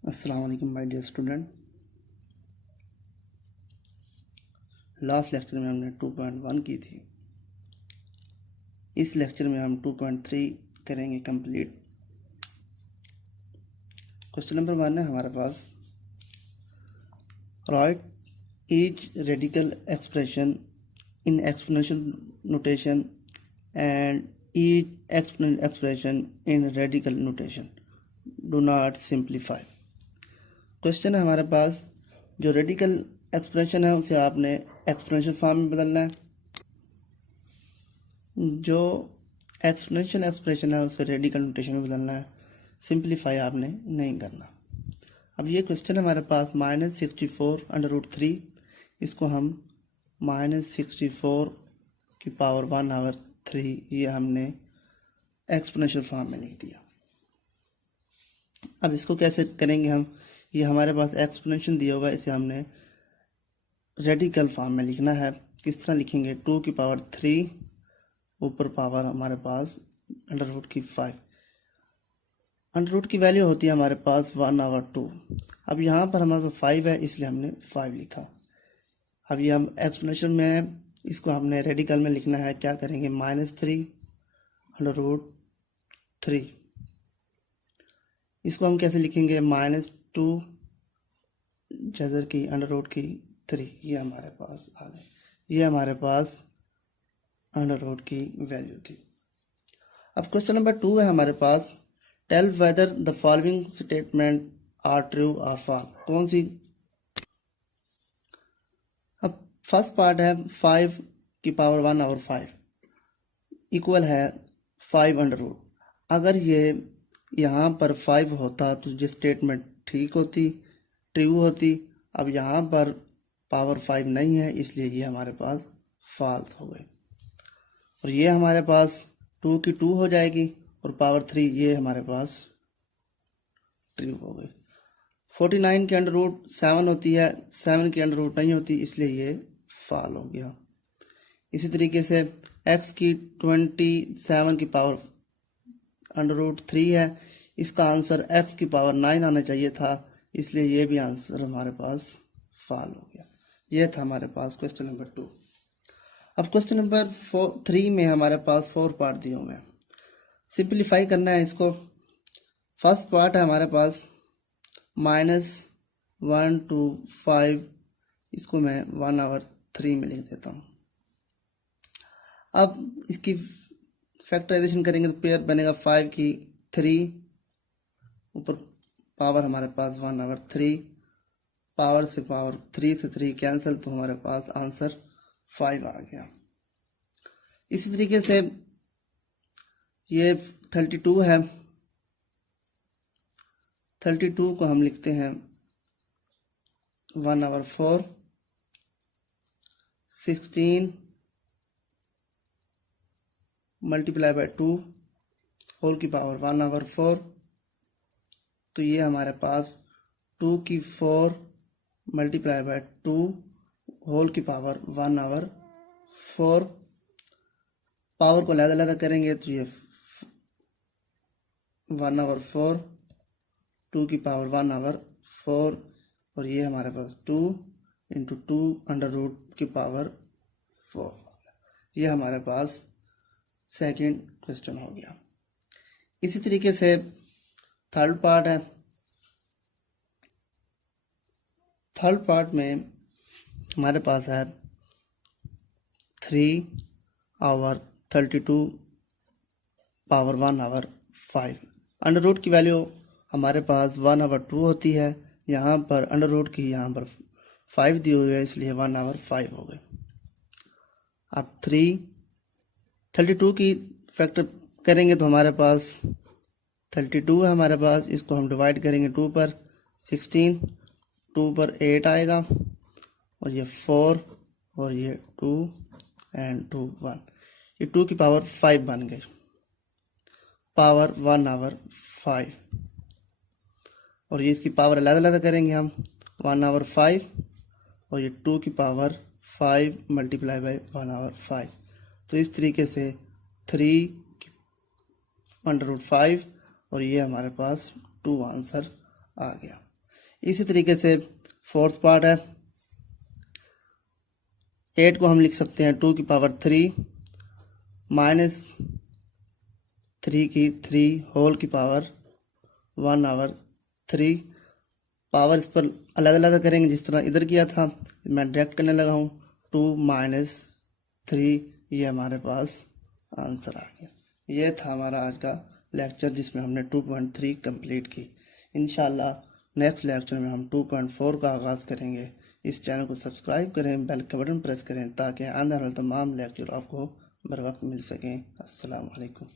अस्सलाम वालेकुम my dear student. Last lecture में हमने 2.1 की थी। इस लेक्चर में हम 2.3 करेंगे कंप्लीट। क्वेश्चन नंबर 1 है हमारे पास, write each radical expression in exponential notation and each exponential expression in radical notation, do not simplify. Question है हमारे पास, जो रेडिकल एक्सप्रेशन है उसे आपने एक्सपोनेंशियल फॉर्म में बदलना है, जो एक्सपोनेंशियल एक्सप्रेशन है उसे रेडिकल नोटेशन में बदलना है, सिंप्लीफाई आपने नहीं करना। अब ये क्वेश्चन है हमारे पास -64/√3, इसको हम -64 की पावर 1/3 ये हमने एक्सपोनेंशियल फॉर्म में लिख दिया। अब इसको कैसे करेंगे हम, ये हमारे पास एक्सपोनेंशियल दिया होगा, इसे हमने रेडिकल फॉर्म में लिखना है। किस तरह लिखेंगे, 2 की पावर 3 ऊपर पावर हमारे पास √5। अंडर की वैल्यू होती है हमारे पास 1/2। अब यहाँ पर हमारे पास 5 है इसलिए हमने 5 लिखा। अब ये हम एक्सपोनेंशियल में है, इसको हमने रेडिकल में लिखना है। क्या करेंगे, -3/√3। इसको हम कैसे लिखेंगे, -2 जज़र की √3। ये हमारे पास आ गए, ये हमारे पास अंडर की वैल्यू थी। अब क्वेश्चन नंबर 2 है हमारे पास, tell whether the following statement are true और फॉल्स। कौन सी, अब फर्स्ट पार्ट है 5 की पावर 1/5 इक्वल है 5 अगर ये यहाँ पर 5 होता तो ये स्टेटमेंट ठीक होती, ट्रू होती। अब यहाँ पर पावर 5 नहीं है इसलिए ये हमारे पास फॉल्स हो गए, और ये हमारे पास 2 की 2 हो जाएगी और पावर 3 ये हमारे पास ट्रू हो गई। 49 के √7 होती है, 7 की √रूट नहीं होती इसलिए ये फॉल हो गया। इसी तरीके से x की 27 की पावर √3 है, इसका आंसर x की पावर 9 आना चाहिए था, इसलिए ये भी आंसर हमारे पास फॉल हो गया। ये था हमारे पास क्वेश्चन नंबर 2। अब क्वेश्चन नंबर 3 में हमारे पास 4 पार्ट दिए हुए हैं, सिंप्लीफाई करना है इसको। फर्स्ट पार्ट है हमारे पास -1 to 5, इसको मैं 1/3 में लिख देता हूँ। अब इसकी फैक्टराइजेशन करेंगे तो पेयर बनेगा 5 की 3 ऊपर पावर हमारे पास 1/3, पावर से पावर 3 से 3 कैंसिल, तो हमारे पास आंसर 5 आ गया। इसी तरीके से ये 32 है, 32 को हम लिखते हैं 1/4, 16 मल्टीप्लाई बाय 2 होल की पावर 1/4, तो ये हमारे पास 2 की 4 मल्टीप्लाई बाय 2 होल की पावर 1/4। पावर को अलग-अलग करेंगे तो ये 1/4, 2 की पावर 1/4, और ये हमारे पास 2 × 2 √ की पावर 4। ये हमारे पास सेकंड क्वेश्चन हो गया। इसी तरीके से थर्ड पार्ट है, थर्ड पार्ट में हमारे पास है 3/32 पावर 1/5। अंडर की वैल्यू हमारे पास 1/2 होती है, यहाँ पर अंडर की यहाँ पर 5 दी हुई है इसलिए 1/5 हो गए। अब 32 की फैक्टर करेंगे तो हमारे पास 32 है हमारे पास, इसको हम डिवाइड करेंगे 2 पर, 16 2 पर 8 आएगा, और ये 4 और ये 2 एंड 2 1, ये 2 की पावर 5 बन गई, पावर 1/5, और ये इसकी पावर अलग-अलग करेंगे हम 1/5 और ये 2 की पावर 5 मल्टीप्लाई बाय 1/5, तो इस तरीके से 3/5 और ये हमारे पास 2 आंसर आ गया। इसी तरीके से फोर्थ पार्ट है, 8 को हम लिख सकते हैं 2 की पावर 3 माइनस 3 की 3 होल की पावर 1/3। पावर इस पर अलग अलग करेंगे, जिस तरह इधर किया था मैं डायरेक्ट करने लगा हूँ। 2 माइनस 3, ये हमारे पास आंसर आ गया। ये था हमारा आज का लेक्चर जिसमें हमने 2.3 कंप्लीट की। इंशाल्लाह नेक्स्ट लेक्चर में हम 2.4 का आगाज़ करेंगे। इस चैनल को सब्सक्राइब करें, बेल का बटन प्रेस करें ताकि आने वाले तमाम लेक्चर आपको बर वक्त मिल सकें। अस्सलाम वालेकुम।